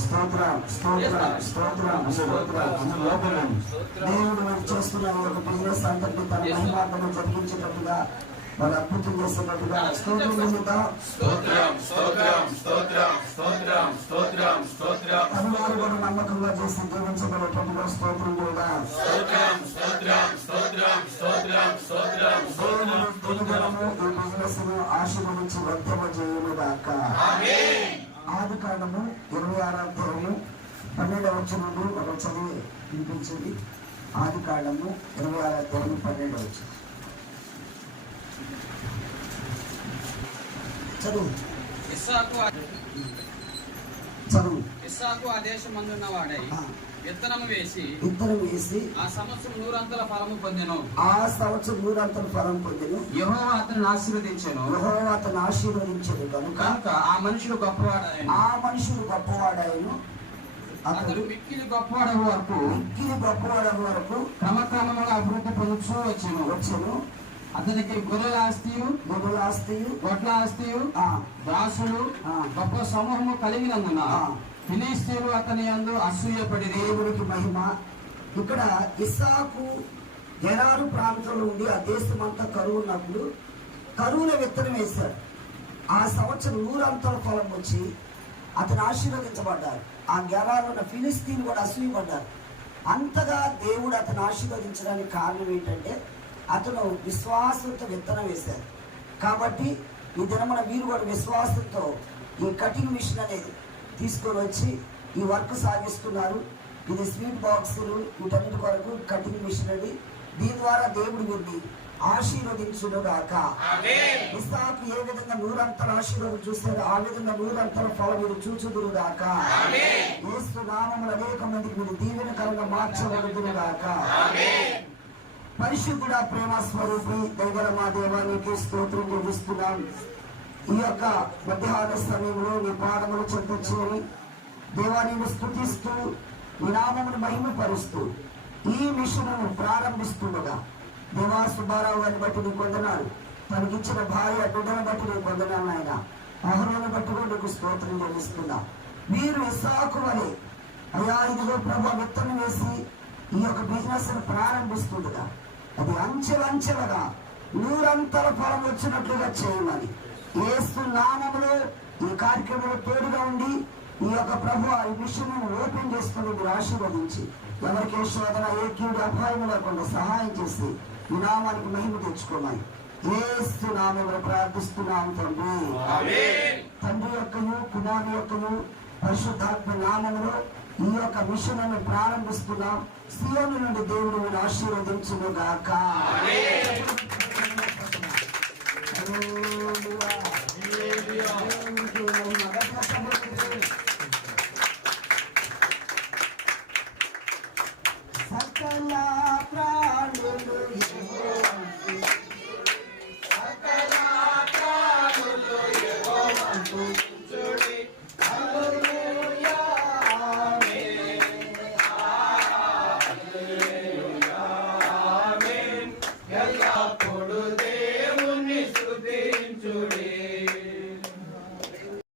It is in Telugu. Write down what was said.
స్తోత్రం స్తోత్రం స్తోత్రం స్తోత్రం దేవుడు మీరు చేస్తున్న ఒక బిజినెస్ అందరినీ తన మహిమార్గంలో జరిగించేటట్టుగా వాళ్ళు అద్భుతం చేసేటట్టుగా స్తోత్రం నిమిత్తం స్తోత్రం స్తోత్రం స్తోత్రం స్తోత్రం స్తోత్రం స్తోత్రం అనువారు కూడా నమ్మకంగా చేసి జీవించబడేటట్టుగా స్తోత్రం కూడా స్తోత్రం స్తోత్రం స్తోత్రం స్తోత్రం స్తోత్రం స్తోత్రం దినదినము ఈ బిజినెస్ను ఆశీర్వదించి గాక ఆది కాండము ఇరవై ఆరో అధ్యాయము పన్నెండవ వచ్చిన నుండి ఒక చదివి వినిపించింది. ఆది కాండము ఇరవై ఆరో అధ్యాయము పన్నెండవ వచ్చిన చదువు. చదువు. ఇస్సాకు ఆ దేశమందున్న వాడై ఆ, విత్తనము వేసి ఇద్దరు వేసి ఆ సంవత్సరం నూరంతల ఫలము పొందెను. ఆ సంవత్సరం నూరంతల ఫలం పొందిను. యెహోవా అతన్ని ఆశీర్వదించెను. యెహోవా అతను ఆశీర్వదించదు కనుక ఆ మనుషుడు గొప్పవాడాయను ఆ మనుషుడు గొప్పవాడాయను అతడు మిక్కిలి గొప్పవాడవు వరకు మిక్కిలి గొప్పవాడని వరకు క్రమక్రమముగా అభివృద్ధి పొందుతూ వచ్చెను. వచ్చాను. అతనికి గొర్రెల ఆస్తియు గొడవల ఆస్తి గొడ్ల ఆస్తియు దాసులు. గొప్ప సమూహము కలిగినందున. ఫిలిస్తీన్లు అతని యందు అసూయపడి దేవునికి మహిమ. ఇక్కడ ఇస్సాకు గెరారు ప్రాంతంలో ఉండి ఆ దేశం అంతా కరువు ఉన్నప్పుడు కరువులో విత్తనం వేశాడు ఆ సంవత్సరం నూరంతల ఫలం వచ్చి అతను ఆశీర్వదించబడ్డారు. ఆ గెరాలో ఉన్న ఫిలిస్తీన్ కూడా అసూయపడ్డారు. అంతగా దేవుడు అతను ఆశీర్వదించడానికి కారణం ఏంటంటే అతను విశ్వాసంతో విత్తనం వేశారు. కాబట్టి ఈ దినమున మీరు కూడా విశ్వాసంతో ఈ కటింగ్ మిషన్ అనేది తీసుకొని వచ్చి ఈ వర్క్ సాగిస్తున్నారు. ఇది స్వీట్ బాక్సులు వీటన్నిటి కొరకు కటింగ్ మిషన్ అది. దీని ద్వారా దేవుడు వీరిని ఆశీర్వదించును గాక. ఇస్సాకు ఏ విధంగా నూరంతల ఆశీర్వాదం చూస్తారో ఆ విధంగా నూరంతల ఫలం మీరు చూచుదురు గాక. ఏసు నామములు అనేక మందికి మీరు దీవెనకరంగా మార్చబడుదురు గాక. పరిశుద్ధుడ ప్రేమ స్వరూపి దేవర మా దేవానికి స్తోత్రం చెల్లిస్తున్నాం. ఈ యొక్క మధ్యాహ్న సమయంలో నీ పాదములు చెంత దేవాన్ని స్థుతిస్తూ నీ నామమును మహిమపరుస్తూ ఈ మిషన్ను ప్రారంభిస్తుండగా దేవా సుబ్బారావు గారిని బట్టి నీకు వందనాలు. తనకిచ్చిన భార్య బిడ్డను బట్టి నీకు వందనాలు ఆయన అహరోను బట్టి కూడా నీకు స్తోత్రం చెల్లిస్తున్నా. మీరు ఇసాకు అని అయ్యా ఇదిగో ప్రభు విత్తనం వేసి ఈ యొక్క బిజినెస్ ప్రారంభిస్తుండగా అది అంచెలంచెలుగా నూరంతల ఫలం వచ్చినట్లుగా చేయమని. ఏసు నామములో ఈ కార్యక్రమంలో తోడుగా ఉండి ఈ యొక్క ప్రభు ఈ మిషన్ ఓపెన్ చేసుకుని మీరు ఆశీర్వదించి ఎవరికి శోధన ఏ కీడు అపాయం లేకుండా సహాయం చేసి ఈ నామానికి మహిమ తెచ్చుకోమని. ఏసు నామములు ప్రార్థిస్తున్నాం తండ్రి. తండ్రి యొక్కను కుమారు యొక్కను పరిశుద్ధాత్మ నామములో ఈ యొక్క మిషన్ ప్రారంభిస్తున్నాం. సియోను నుండి దేవుడు మీరు ఆశీర్వదించును గాక.